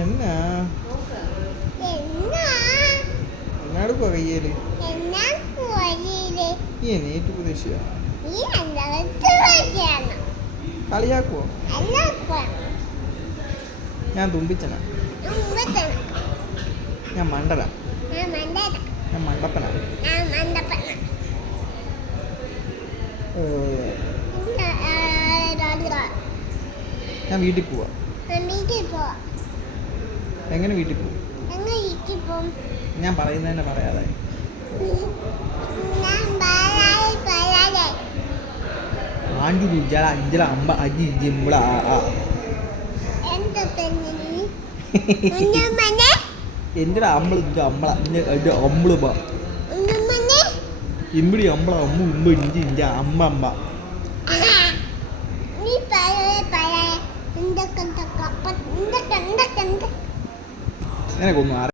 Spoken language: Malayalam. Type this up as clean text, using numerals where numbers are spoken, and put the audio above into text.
എന്നാ എന്നാടുക്കുവാ കയ്യേല് ഈ നീറ്റ് പ്രതീക്ഷയാ കളിയാക്കുവോ? ഞാൻ തുമ്പിച്ചനാ, ഞാൻ മണ്ടനാ, ഞാൻ മണ്ടപ്പനാ. ഞാൻ വീട്ടിൽ പോവാ. എങ്ങനെ വീട്ടിൽ പോവും? ഞാൻ പറയുന്നതന്നെ പറയാതെ. ആണ്ടി രുചാല അഞ്ചല അമ്പ അജി ജിമ്പിള എൻ്റെ അമ്പള അമ്പള അമ്പള് ബാ ഇമ്പിടി അമ്പള അമ്മ ഉമ്പ ഇഞ്ചി ഇഞ്ച അമ്മ അമ്പ എനക്കൊന്നും